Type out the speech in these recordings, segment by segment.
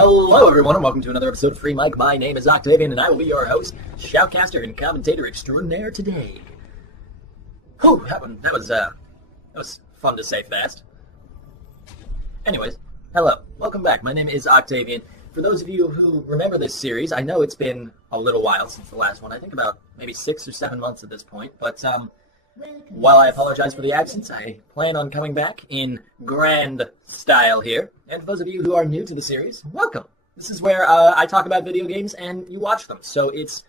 Hello everyone and welcome to another episode of Free Mike. My name is Octavian and I will be your host, shoutcaster, and commentator extraordinaire today. Whew, that was fun to say fast. Anyways, hello, welcome back. My name is Octavian. For those of you who remember this series, I know it's been a little while since the last one. I think about maybe 6 or 7 months at this point, but while I apologize for the absence, I plan on coming back in grand style here. And for those of you who are new to the series, welcome. This is where I talk about video games and you watch them. So it's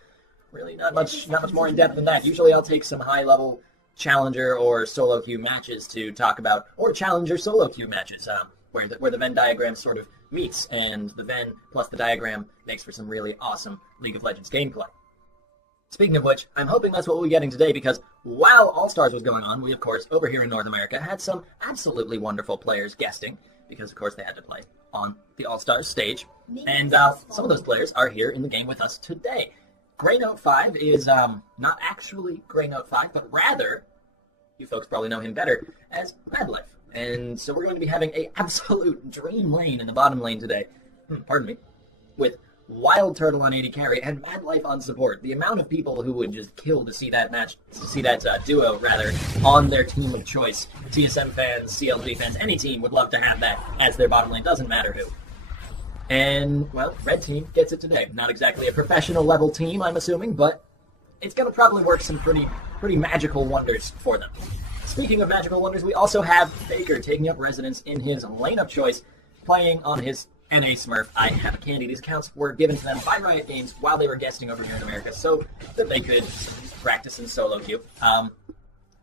really not much more in depth than that. Usually I'll take some high-level challenger or solo queue matches to talk about, or challenger solo queue matches, where the Venn diagram sort of meets, and the Venn plus the diagram makes for some really awesome League of Legends gameplay. Speaking of which, I'm hoping that's what we'll be getting today, because while All-Stars was going on, we, of course, over here in North America, had some absolutely wonderful players guesting, because, of course, they had to play on the All-Stars stage, and some of those players are here in the game with us today. Greynote 5 is not actually Greynote 5, but rather, you folks probably know him better as Madlife, and so we're going to be having an absolute dream lane in the bottom lane today, pardon me, with WildTurtle on AD carry and Madlife on support. The amount of people who would just kill to see that match, to see that duo, rather, on their team of choice. TSM fans, CLG fans, any team would love to have that as their bottom lane, doesn't matter who. And, well, Red Team gets it today. Not exactly a professional level team, I'm assuming, but it's going to probably work some pretty magical wonders for them. Speaking of magical wonders, we also have Faker taking up residence in his lane of choice, playing on his NA Smurf. I have a candy. These accounts were given to them by Riot Games while they were guesting over here in America so that they could practice in solo queue.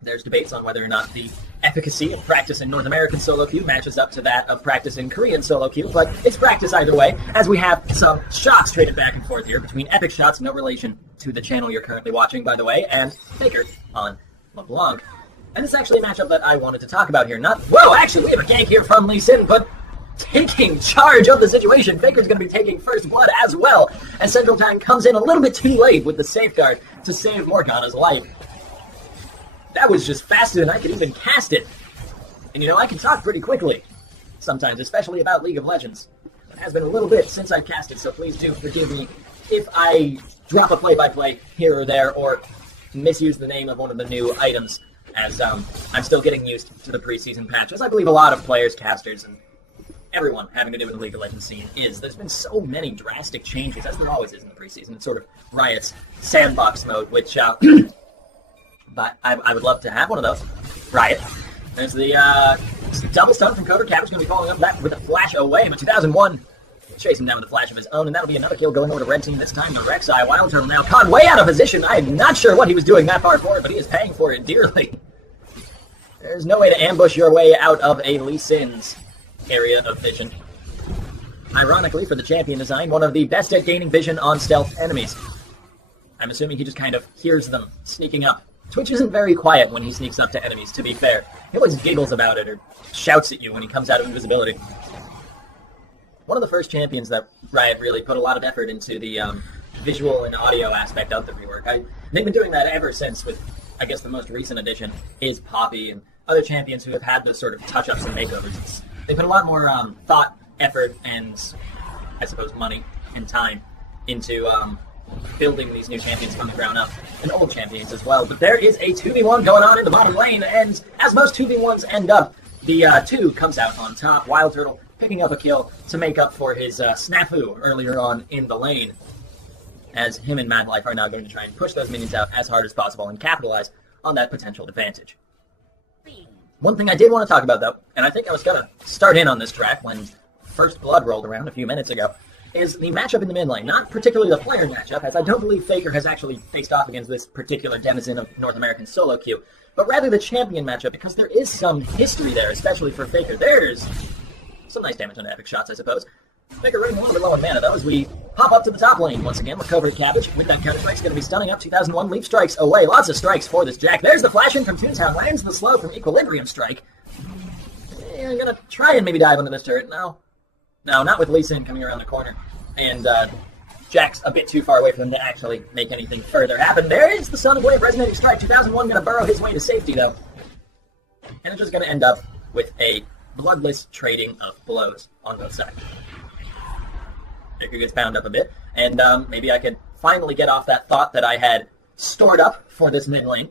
There's debates on whether or not the efficacy of practice in North American solo queue matches up to that of practice in Korean solo queue, but it's practice either way, as we have some shots traded back and forth here between Epic Shots, no relation to the channel you're currently watching, by the way, and Faker on LeBlanc. And it's actually a matchup that I wanted to talk about here. Actually, we have a gank here from Lee Sin, but taking charge of the situation. Faker's going to be taking first blood as well, as Central Time comes in a little bit too late with the safeguard to save Morgana's life. That was just faster than I could even cast it. And you know, I can talk pretty quickly sometimes, especially about League of Legends. It has been a little bit since I've cast it, so please do forgive me if I drop a play-by-play here or there, or misuse the name of one of the new items, as I'm still getting used to the preseason patch, as I believe a lot of players, casters, and everyone having to do with the League of Legends scene is. There's been so many drastic changes, as there always is in the preseason. It's sort of Riot's sandbox mode, which, but I would love to have one of those. Riot. There's the double stun from Cobra Cat, who's going to be following up that with a flash away, but 2001 chase him down with a flash of his own, and that'll be another kill going over to Red Team, this time the Rek'Sai. WildTurtle now caught way out of position. I'm not sure what he was doing that far forward, but he is paying for it dearly. There's no way to ambush your way out of a Lee Sin's area of vision. Ironically, for the champion design, one of the best at gaining vision on stealth enemies. I'm assuming he just kind of hears them sneaking up. Twitch isn't very quiet when he sneaks up to enemies, to be fair. He always giggles about it or shouts at you when he comes out of invisibility. One of the first champions that Riot really put a lot of effort into the visual and audio aspect of the rework. They've been doing that ever since, with, I guess, the most recent addition is Poppy and other champions who have had those sort of touch-ups and makeovers. They put a lot more thought, effort, and, I suppose, money and time into building these new champions from the ground up, and old champions as well. But there is a 2v1 going on in the bottom lane, and as most 2v1s end up, the 2 comes out on top. WildTurtle picking up a kill to make up for his snafu earlier on in the lane, as him and Madlife are now going to try and push those minions out as hard as possible and capitalize on that potential advantage. One thing I did want to talk about, though, and I think I was going to start in on this track when First Blood rolled around a few minutes ago, is the matchup in the mid lane. Not particularly the player matchup, as I don't believe Faker has actually faced off against this particular denizen of North American solo queue, but rather the champion matchup, because there is some history there, especially for Faker. There's some nice damage on the Epic Shots, I suppose. Faker running a little bit low on mana, though, as we pop up to the top lane once again with Covert Cabbage. With that counter-strike's going to be stunning up. 2001 leap strikes away. Lots of strikes for this Jack. There's the flash in from Toontown. Lands the slow from Equilibrium Strike. I'm going to try and maybe dive into this turret. No, not with Lee Sin coming around the corner. And Jack's a bit too far away for them to actually make anything further happen. There is the Son of Wave Resonating Strike. 2001 going to burrow his way to safety, though. And it's just going to end up with a bloodless trading of blows on both sides. Faker gets bound up a bit, and maybe I could finally get off that thought that I had stored up for this mid lane.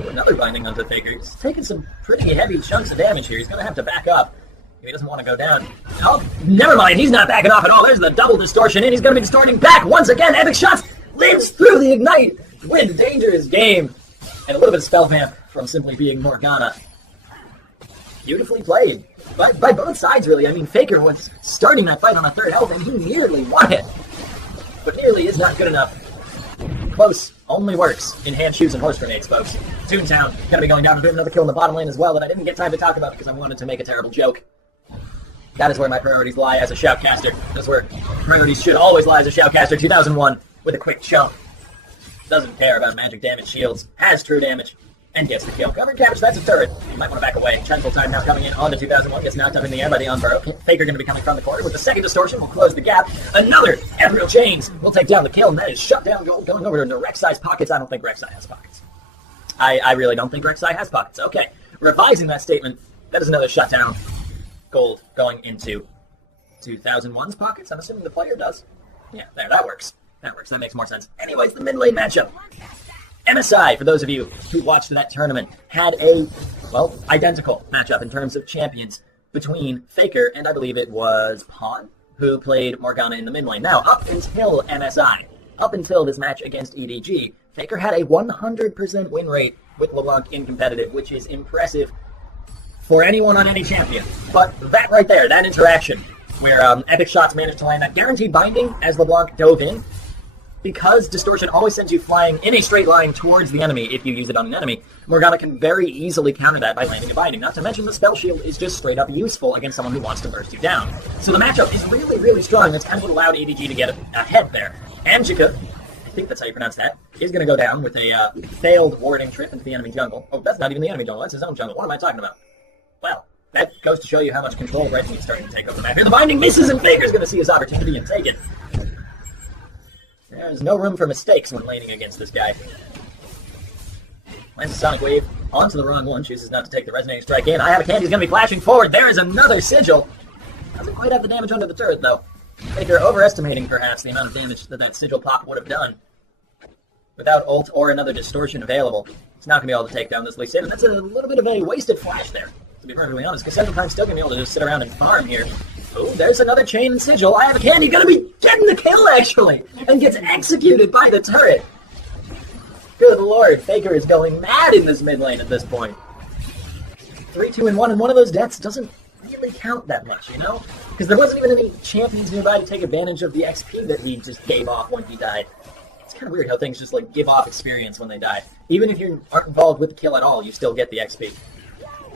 Ooh, another binding onto Faker. He's taking some pretty heavy chunks of damage here. He's going to have to back up if he doesn't want to go down. Oh, never mind. He's not backing off at all. There's the double distortion, and he's going to be distorting back once again. Epic Shots lives through the ignite with dangerous game. And a little bit of spell vamp from simply being Morgana. Beautifully played. By both sides, really. I mean, Faker was starting that fight on a third health, and he nearly won it. But nearly is not good enough. Close only works in hand shoes and horse grenades, folks. Toontown gonna be going down to another kill in the bottom lane as well that I didn't get time to talk about because I wanted to make a terrible joke. That is where my priorities lie as a shoutcaster. That's where priorities should always lie as a shoutcaster. 2001 with a quick jump. Doesn't care about magic damage shields. Has true damage. And gets the kill. Covered cabbage, that's a turret. You might want to back away. Gentle time now coming in onto 2001. Gets knocked up in the air by the Unburrow. Faker going to be coming from the corner with the second distortion. We'll close the gap. Another Ethereal Chains will take down the kill. And that is shut down gold going over to Rek'Sai's pockets. I don't think Rek'Sai has pockets. I really don't think Rek'Sai has pockets. Okay. Revising that statement, that is another shutdown gold going into 2001's pockets. I'm assuming the player does. Yeah, there. That works. That works. That makes more sense. Anyways, the mid lane matchup. MSI, for those of you who watched that tournament, had a, well, identical matchup in terms of champions between Faker and I believe it was Pawn, who played Morgana in the mid lane. Now, up until MSI, up until this match against EDG, Faker had a 100% win rate with LeBlanc in competitive, which is impressive for anyone on any champion. But that right there, that interaction, where Epic Shots managed to land that guaranteed binding as LeBlanc dove in, because Distortion always sends you flying in a straight line towards the enemy if you use it on an enemy, Morgana can very easily counter that by landing a binding. Not to mention the spell shield is just straight up useful against someone who wants to burst you down. So the matchup is really, really strong. That's kind of what allowed EDG to get ahead there. Angika, I think that's how you pronounce that, is going to go down with a failed warding trip into the enemy jungle. Oh, that's not even the enemy jungle, that's his own jungle. What am I talking about? Well, that goes to show you how much control Red Team's starting to take over the map. Here the binding misses and Faker's going to see his opportunity and take it. There's no room for mistakes when laning against this guy. Lands a Sonic Wave onto the wrong one, chooses not to take the Resonating Strike in. I have a candy, he's going to be flashing forward. There is another Sigil. Doesn't quite have the damage under the turret, though. Faker overestimating, perhaps, the amount of damage that Sigil pop would have done. Without ult or another Distortion available, it's not going to be able to take down this Lee Sin, and that's a little bit of a wasted flash there, to be perfectly honest, because Central Time's still going to be able to just sit around and farm here. Oh, there's another chain and Sigil. I have a candy, going to be getting the kill, actually, and gets executed by the turret. Good lord, Faker is going mad in this mid lane at this point. 3, 2, and 1, and one of those deaths doesn't really count that much, you know? Because there wasn't even any champions nearby to take advantage of the XP that he just gave off when he died. It's kind of weird how things just, like, give off experience when they die. Even if you aren't involved with the kill at all, you still get the XP.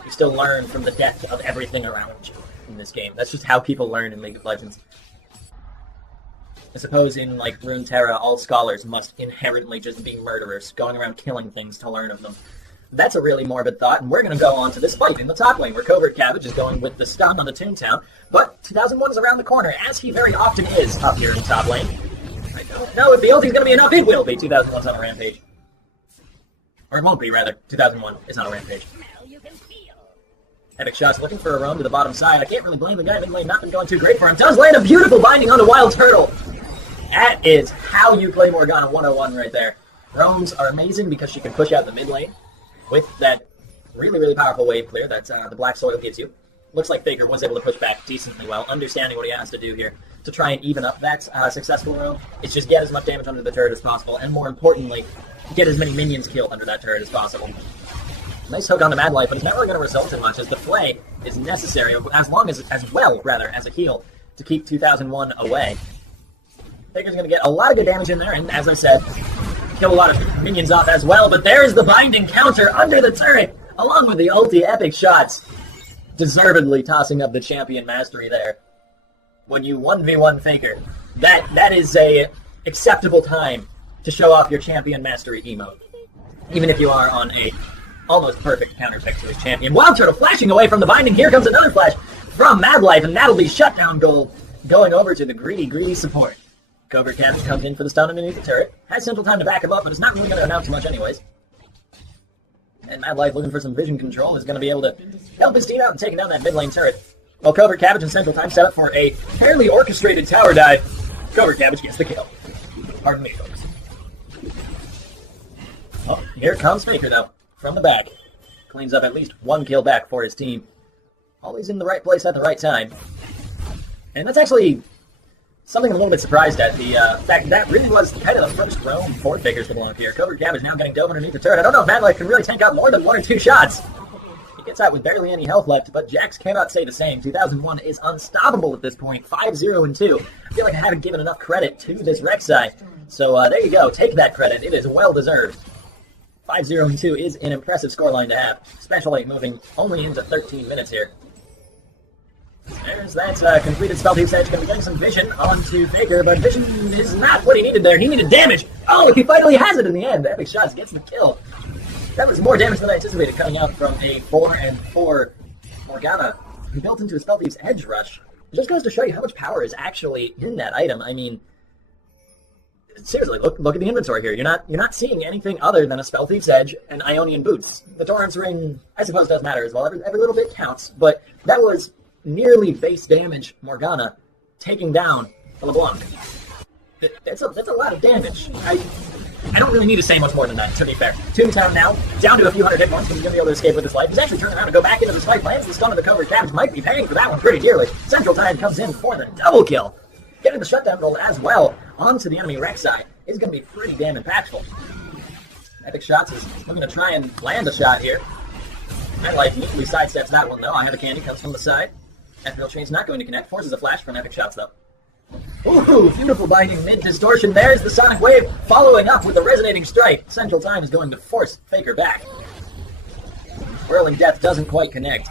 You still learn from the death of everything around you in this game. That's just how people learn in League of Legends. I suppose in, like, Runeterra, all scholars must inherently just be murderers, going around killing things to learn of them. That's a really morbid thought, and we're going to go on to this fight in the top lane, where Covert Cabbage is going with the stun on the Toontown, but 2001 is around the corner, as he very often is up here in top lane. I don't know if the ulti's going to be enough. It will be. 2001's on a rampage. Or it won't be, rather. 2001 is on a rampage. Epic Shots looking for a roam to the bottom side. I can't really blame the guy. Mid lane not been going too great for him. Does land a beautiful binding on a WildTurtle. That is how you play Morgana 101 right there. Roams are amazing because she can push out the mid lane with that really, really powerful wave clear that the Black Soil gives you. Looks like Faker was able to push back decently well, understanding what he has to do here to try and even up that successful roam. It's just get as much damage under the turret as possible, and more importantly, get as many minions killed under that turret as possible. Nice hook on the Madlife, but it's not really going to result in much, as the Flay is necessary, as well as a heal, to keep 2001 away. Faker's going to get a lot of good damage in there, and as I said, kill a lot of minions off as well, but there's the binding counter under the turret, along with the ulti. Epic Shots deservedly tossing up the champion mastery there. When you 1v1 Faker, that is a acceptable time to show off your champion mastery emote, even if you are on a almost perfect counter pick to his champion. WildTurtle flashing away from the binding. Here comes another flash from Madlife, and that'll be shutdown gold going over to the greedy, greedy support. Covert Cabbage comes in for the stun underneath the turret. Has Central Time to back him up, but it's not really going to amount to much anyways. And Madlife, looking for some vision control, is going to be able to help his team out in taking down that mid lane turret. While Covert Cabbage and Central Time set up for a fairly orchestrated tower dive. Cobra Cabbage gets the kill. Pardon me, folks. Oh, here comes Faker, though, from the back. Cleans up at least one kill back for his team. Always in the right place at the right time. And that's actually something I'm a little bit surprised at. The fact that really was kind of the first roam for Faker's LeBlanc here. Cobra Cabbage now getting dove underneath the turret. I don't know if Madlife can really tank out more than 1 or 2 shots. He gets out with barely any health left, but Jax cannot say the same. 2001 is unstoppable at this point. 5-0-2. I feel like I haven't given enough credit to this Rek'Sai. So there you go. Take that credit. It is well deserved. 5-0-2 is an impressive scoreline to have, especially moving only into 13 minutes here. There's that completed spell Thief's Edge. Going to be getting some vision onto Faker, but vision is not what he needed there. He needed damage. Oh, he finally has it in the end. Epic Shots gets the kill. That was more damage than I anticipated coming out from a 4-4 Morgana who built into a spell Thief's Edge rush. It just goes to show you how much power is actually in that item. I mean, seriously, look at the inventory here. You're not seeing anything other than a spell Thief's Edge and Ionian Boots. The Torrent's Ring, I suppose, does matter as well. Every little bit counts, but that was nearly base damage Morgana taking down the LeBlanc. That's a lot of damage. I don't really need to say much more than that, to be fair. Toontown now, down to a few hundred hit points, but he's going to be able to escape with his life. He's actually turning around and go back into this fight. Lands the stun of the Cobra Cabbage. Might be paying for that one pretty dearly. Central Tide comes in for the double kill. Getting the shutdown gold as well onto the enemy Rek'Sai is going to be pretty damn impactful. Epic Shots is looking to try and land a shot here. Madlife neatly sidesteps that one, though. I have a candy, comes from the side. Ethereal Chain's not going to connect. Forces a flash from Epic Shots, though. Ooh, beautiful binding mid-distortion. There's the Sonic Wave, following up with the Resonating Strike. Central Time is going to force Faker back. Whirling Death doesn't quite connect.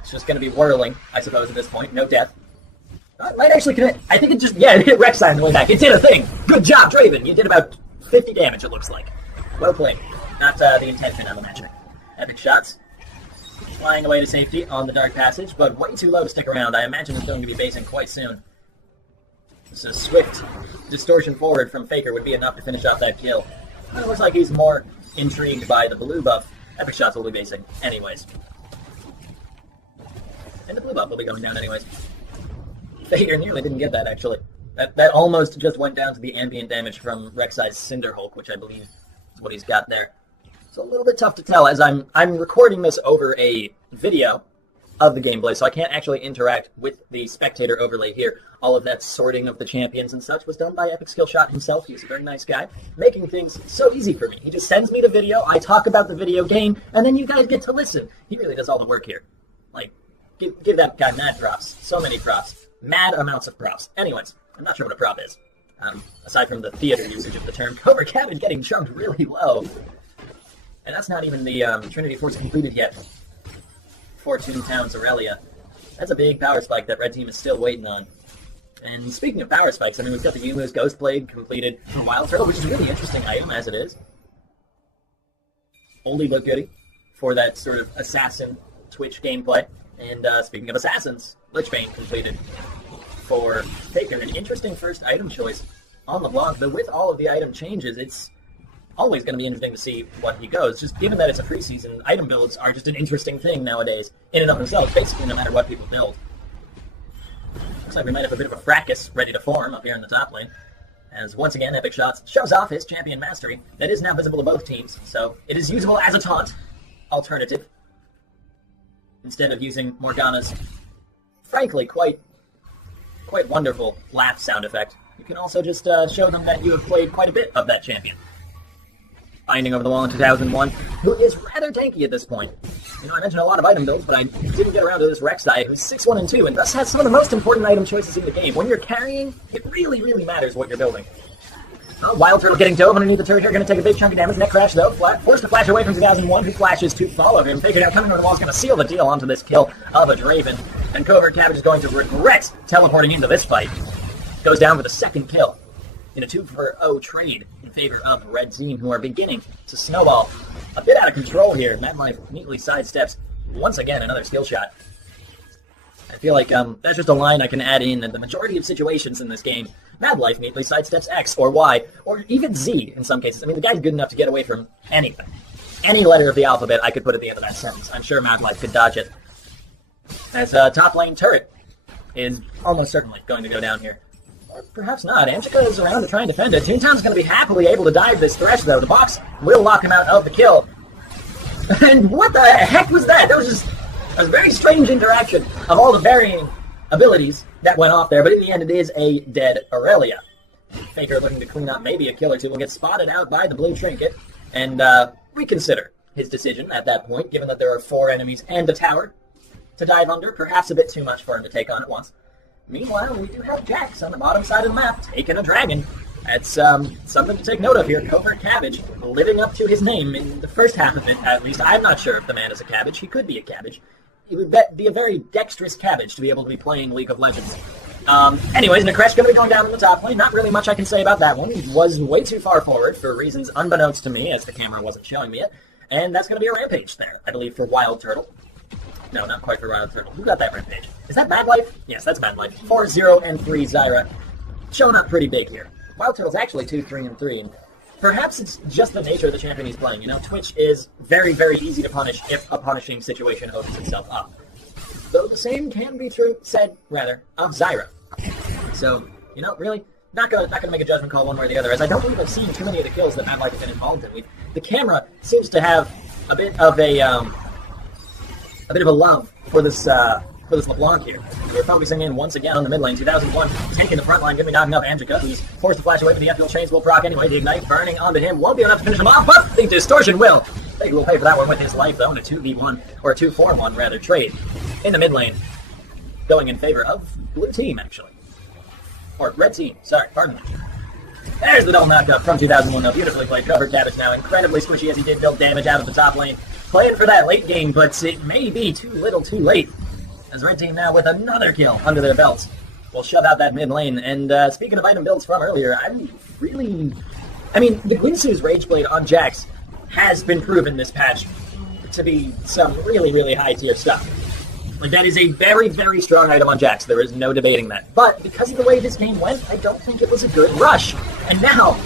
It's just going to be whirling, I suppose, at this point. No death. It might actually connect. I think it just, yeah, it hit Rek'Sai on the way back. It did a thing. Good job, Draven. You did about 50 damage, it looks like. Well played. Not the intention, I'm imagining. Epic Shots. Flying away to safety on the Dark Passage, but way too low to stick around. I imagine it's going to be basing quite soon. So swift distortion forward from Faker would be enough to finish off that kill. It looks like he's more intrigued by the blue buff. Epic Shots will be basing anyways. And the blue buff will be going down anyways. Faker nearly didn't get that, actually. That almost just went down to the ambient damage from Rek'Sai's Cinder Hulk, which I believe is what he's got there. It's a little bit tough to tell, as I'm recording this over a video of the gameplay, so I can't actually interact with the spectator overlay here. All of that sorting of the champions and such was done by Epic Skillshot himself. He's a very nice guy, making things so easy for me. He just sends me the video, I talk about the video game, and then you guys get to listen. He really does all the work here. Like, give that guy mad props. So many props. Mad amounts of props. Anyways, I'm not sure what a prop is. Aside from the theater usage of the term. Cobra Cabbage getting chunked really low. And that's not even the Trinity Force completed yet. For Toontown Aurelia. That's a big power spike that Red Team is still waiting on. And speaking of power spikes, I mean, we've got the Yumu's Ghostblade completed for WildTurtle, which is a really interesting item as it is. Oldie but goodie for that sort of assassin Twitch gameplay. And speaking of assassins, Lichbane completed for Faker. An interesting first item choice on LeBlanc, but with all of the item changes, it's always going to be interesting to see what he goes. Just given that it's a preseason, item builds are just an interesting thing nowadays, in and of themselves, basically no matter what people build. Looks like we might have a bit of a fracas ready to form up here in the top lane, as once again Epic Shots shows off his champion mastery that is now visible to both teams, so it is usable as a taunt alternative, instead of using Morgana's, frankly, quite wonderful laugh sound effect. You can also just show them that you have played quite a bit of that champion. Binding over the wall in 2001, who is rather tanky at this point. You know, I mentioned a lot of item builds, but I didn't get around to this Rek'Sai, who's 6-1-2, and thus has some of the most important item choices in the game. When you're carrying, it really, really matters what you're building. Oh, WildTurtle getting dove underneath the turret here, going to take a big chunk of damage. Net crash, though. Forced to flash away from 2001, who flashes to follow him. Faker now coming over the wall is going to seal the deal onto this kill of a Draven. And Cobra Cabbage is going to regret teleporting into this fight. Goes down for the second kill in a 2-for-0 trade in favor of Red Team, who are beginning to snowball a bit out of control here. Madlife neatly sidesteps once again another skill shot. I feel like that's just a line I can add in the majority of situations in this game. Madlife neatly sidesteps X or Y, or even Z in some cases. I mean, the guy's good enough to get away from anything. Any letter of the alphabet I could put at the end of that sentence. I'm sure Madlife could dodge it. As top lane turret is almost certainly going to go down here. Or perhaps not. Angelica is around to try and defend it. Toontown's going to be happily able to dive this Thresh, though. The box will lock him out of the kill. And what the heck was that? That was just a very strange interaction of all the varying abilities that went off there. But in the end, it is a dead Aurelia. Faker looking to clean up maybe a kill or two will get spotted out by the blue trinket and reconsider his decision at that point, given that there are 4 enemies and a tower to dive under. Perhaps a bit too much for him to take on at once. Meanwhile, we do have Jax on the bottom side of the map taking a dragon. That's something to take note of here. Covert Cabbage, living up to his name in the first half of it, at least. I'm not sure if the man is a cabbage. He could be a cabbage. He would be a very dexterous cabbage to be able to be playing League of Legends. Anyways, Nacresh going to be going down in the top lane. Not really much I can say about that one. He was way too far forward for reasons unbeknownst to me, as the camera wasn't showing me it. And that's going to be a rampage there, I believe, for WildTurtle. No, not quite for WildTurtle. Who got that rampage? Is that Madlife? Yes, that's Madlife. 4-0 and 3 Zyra. Showing up pretty big here. WildTurtle's actually 2-3 and 3. And perhaps it's just the nature of the champion he's playing. You know, Twitch is very, very easy to punish if a punishing situation opens itself up. Though the same can be said of Zyra. So, you know, really, not gonna make a judgment call one way or the other, as I don't believe I've seen too many of the kills that Madlife has been involved in. The camera seems to have a bit of a love for this LeBlanc here. We're focusing in once again on the mid lane. 2001 taking the front line, going to be knocking up Angelica, who's forced to flash away, but the FPL chains will proc anyway. The Ignite burning onto him won't be enough to finish him off, but the Distortion will. Faker will pay for that one with his life, though, in a 2v1, or a 2-4-1 rather, trade in the mid lane, going in favor of blue team, actually. Or red team, sorry, pardon me. There's the double knockup from 2001, though. Beautifully played. Covert Cabbage now, incredibly squishy as he did build damage out of the top lane. Playing for that late game, but it may be too little too late. As red team now with another kill under their belts will shove out that mid lane. And speaking of item builds from earlier, the Guinsoo's Rageblade on Jax has been proven this patch to be some really, really high tier stuff. Like, that is a very, very strong item on Jax. There is no debating that. But because of the way this game went, I don't think it was a good rush. And now,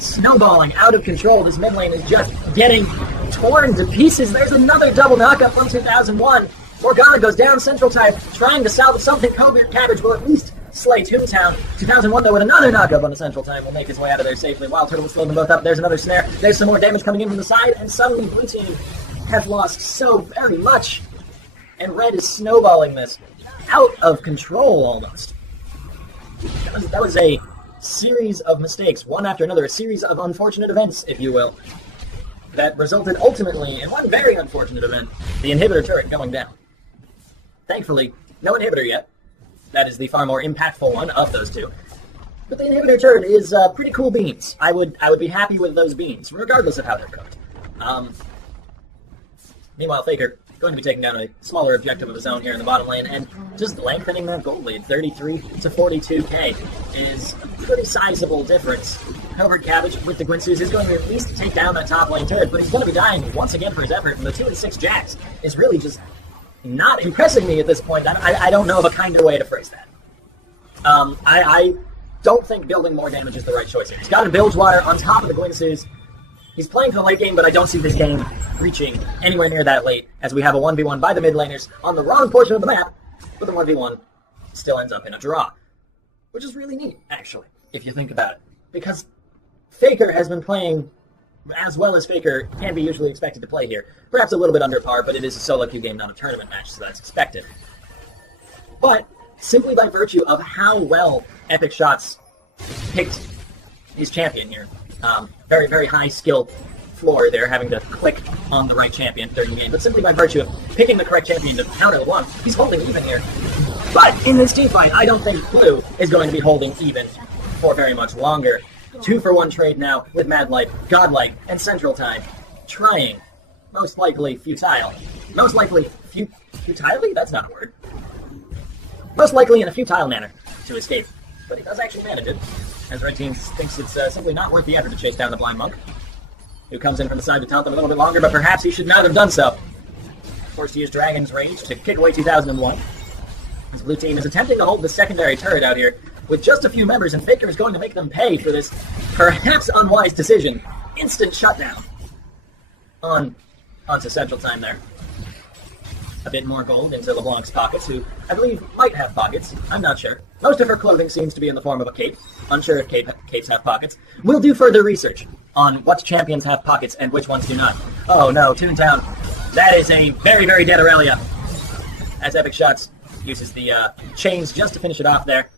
snowballing out of control, this mid lane is just getting torn to pieces. There's another double knockup from 2001. Morgana goes down, Central Tide trying to salvage something. Covert Cabbage will at least slay Toontown. 2001, though, with another knockup on the Central Tide, will make his way out of there safely. WildTurtle will slow them both up. There's another snare. There's some more damage coming in from the side, and suddenly blue team have lost so very much. And red is snowballing this out of control almost. That was a series of mistakes, one after another, a series of unfortunate events, if you will, that resulted ultimately in one very unfortunate event, the inhibitor turret going down. Thankfully, no inhibitor yet. That is the far more impactful one of those two. But the inhibitor turret is pretty cool beans. I would be happy with those beans, regardless of how they're cooked. Meanwhile, Faker going to be taking down a smaller objective of his own here in the bottom lane, and just lengthening that gold lead. 33 to 42k is a pretty sizable difference. Covert Cabbage with the Guinsoo's is going to at least take down that top lane turret, but he's going to be dying once again for his effort, and the 2-6 Jax is really just not impressing me at this point. I don't know of a kinder way to phrase that. I don't think building more damage is the right choice here. He's got a Bilgewater on top of the Guinsoo's. He's playing for the late game, but I don't see this game reaching anywhere near that late, as we have a 1v1 by the mid laners on the wrong portion of the map, but the 1v1 still ends up in a draw. Which is really neat, actually, if you think about it. Because Faker has been playing as well as Faker can be usually expected to play here. Perhaps a little bit under par, but it is a solo queue game, not a tournament match, so that's expected. But simply by virtue of how well Epic Shots picked his champion here, very, very high skill floor there, having to click on the right champion during the game, but simply by virtue of picking the correct champion to counter LeBlanc, he's holding even here. But in this teamfight, I don't think Blue is going to be holding even for very much longer. 2-for-1 trade now with Madlife, Godlike, and Central Tide trying, most likely futilely? That's not a word. Most likely in a futile manner to escape. But he does actually manage it, as Red Team thinks it's simply not worth the effort to chase down the Blind Monk, who comes in from the side to taunt them a little bit longer, but perhaps he should not have done so. Forced to use Dragon's Rage to kick away 2001. His blue team is attempting to hold the secondary turret out here with just a few members, and Faker is going to make them pay for this perhaps unwise decision. Instant shutdown onto Central Time there. A bit more gold into LeBlanc's pockets, who I believe might have pockets. I'm not sure. Most of her clothing seems to be in the form of a cape. Unsure if capes have pockets. We'll do further research on what champions have pockets and which ones do not. Oh no, Toontown. That is a very, very dead Aurelia. As Epic Shots uses the chains just to finish it off there.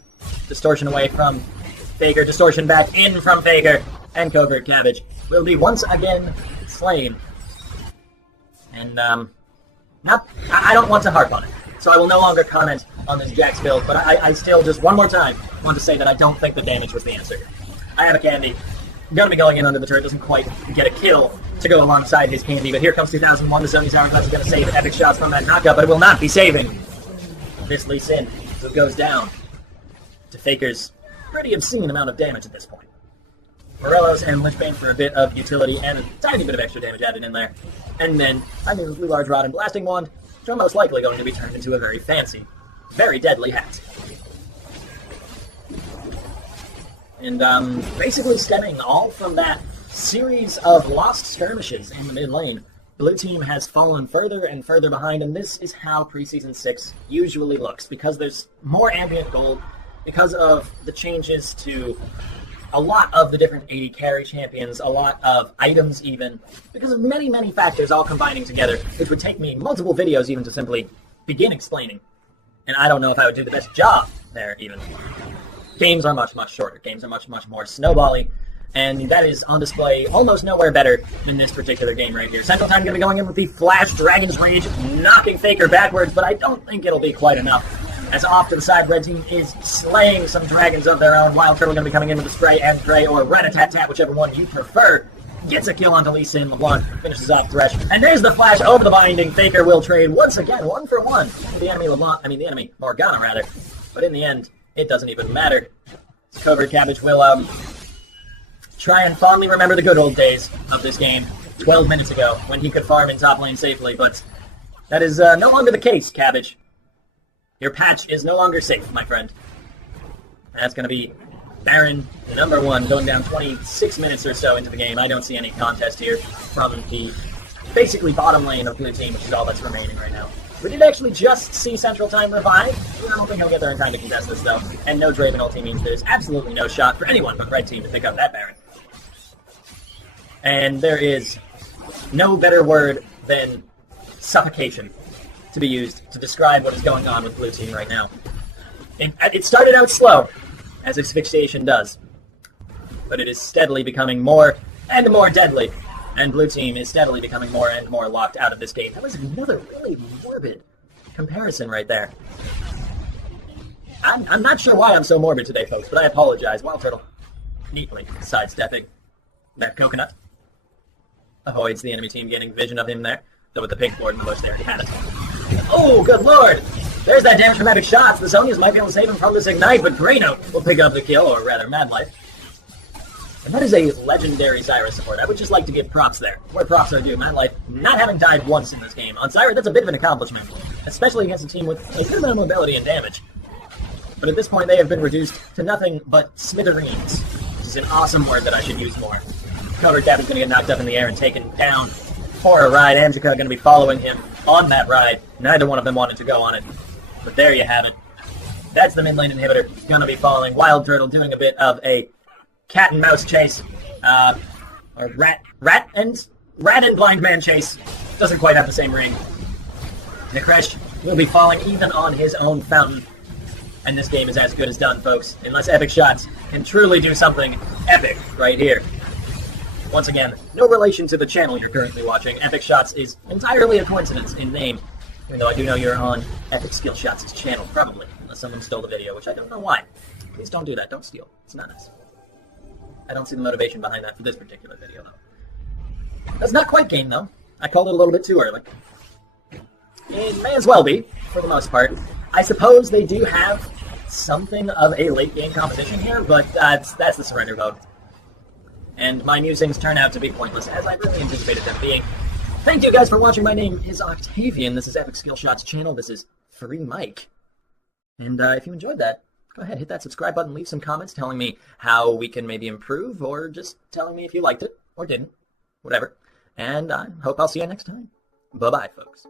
Distortion away from Faker, distortion back in from Faker, and Covert Cabbage will be once again slain. And, I don't want to harp on it, so I will no longer comment on this Jax build, but I still, just one more time, want to say that I don't think the damage was the answer. I have a candy. I'm going to be going in under the turret, doesn't quite get a kill to go alongside his candy, but here comes 2001, the Sony's Hourglass is going to save Epic Shots from that knockup, but it will not be saving this Lee Sin, so it goes down to Faker's pretty obscene amount of damage at this point. Morello's and Lynchbane for a bit of utility and a tiny bit of extra damage added in there. And then, I mean, the Blue Large Rod and Blasting Wand, which are most likely going to be turned into a very fancy, very deadly hat. And, basically stemming all from that series of lost skirmishes in the mid lane, Blue Team has fallen further and further behind, and this is how Preseason 6 usually looks, because there's more ambient gold, because of the changes to a lot of the different AD carry champions, a lot of items even, because of many, many factors all combining together, which would take me multiple videos even to simply begin explaining. And I don't know if I would do the best job there, even. Games are much, much shorter. Games are much, much more snowbally, and that is on display almost nowhere better than this particular game right here. Central Time going to be going in with the Flash Dragon's Rage, knocking Faker backwards, but I don't think it'll be quite enough. As off to the side, Red Team is slaying some dragons of their own. WildTurtle going to be coming in with a Spray and Pray, or Rat-a-tat-tat, whichever one you prefer. Gets a kill onto Lee Sin. LeBlanc finishes off Thresh. And there's the flash over the binding. Faker will trade once again, 1 for 1. The enemy the enemy Morgana, rather. But in the end, it doesn't even matter. Covert Cabbage will, try and fondly remember the good old days of this game 12 minutes ago, when he could farm in top lane safely, but that is, no longer the case, Cabbage. Your patch is no longer safe, my friend. That's going to be Baron, number 1, going down 26 minutes or so into the game. I don't see any contest here from the basically bottom lane of Blue Team, which is all that's remaining right now. We did actually just see Central Time revive. I don't think he'll get there in time to contest this, though. And no Draven ulti means there's absolutely no shot for anyone but Red Team to pick up that Baron. And there is no better word than suffocation to be used to describe what is going on with Blue Team right now. It started out slow, as asphyxiation does, but it is steadily becoming more and more deadly, and Blue Team is steadily becoming more and more locked out of this game. That was another really morbid comparison right there. I'm not sure why I'm so morbid today, folks, but I apologize. WildTurtle neatly sidestepping that coconut. Avoids the enemy team gaining vision of him there, though with the pink board in the bush they already had it. Oh, good lord! There's that damage from Epic Shots. The Zonias might be able to save him from this Ignite, but Greynote will pick up the kill, or rather Madlife. And that is a legendary Zyra support. I would just like to give props there, where props are due. Madlife not having died once in this game. On Zyra, that's a bit of an accomplishment, especially against a team with a good amount of mobility and damage. But at this point, they have been reduced to nothing but smithereens, which is an awesome word that I should use more. Covert Cabbage is going to get knocked up in the air and taken down for a ride. Amjika going to be following him on that ride. Neither one of them wanted to go on it. But there you have it. That's the mid lane inhibitor. Going to be falling. WildTurtle doing a bit of a cat and mouse chase. Or rat and blind man chase. Doesn't quite have the same ring. Nekresh will be falling even on his own fountain. And this game is as good as done, folks. Unless Epic Shots can truly do something epic right here. Once again, no relation to the channel you're currently watching. Epic Shots is entirely a coincidence in name. Even though I do know you're on Epic Skill Shots' channel, probably. Unless someone stole the video, which I don't know why. Please don't do that. Don't steal. It's not nice. I don't see the motivation behind that for this particular video, though. That's not quite game, though. I called it a little bit too early. It may as well be, for the most part. I suppose they do have something of a late-game competition here, but that's the surrender vote. And my musings turn out to be pointless, as I really anticipated them being. Thank you guys for watching. My name is Octavian. This is Epic Skill Shots channel. This is Free Mike. And if you enjoyed that, go ahead, hit that subscribe button, leave some comments telling me how we can maybe improve, or just telling me if you liked it, or didn't, whatever. And I hope I'll see you next time. Bye-bye, folks.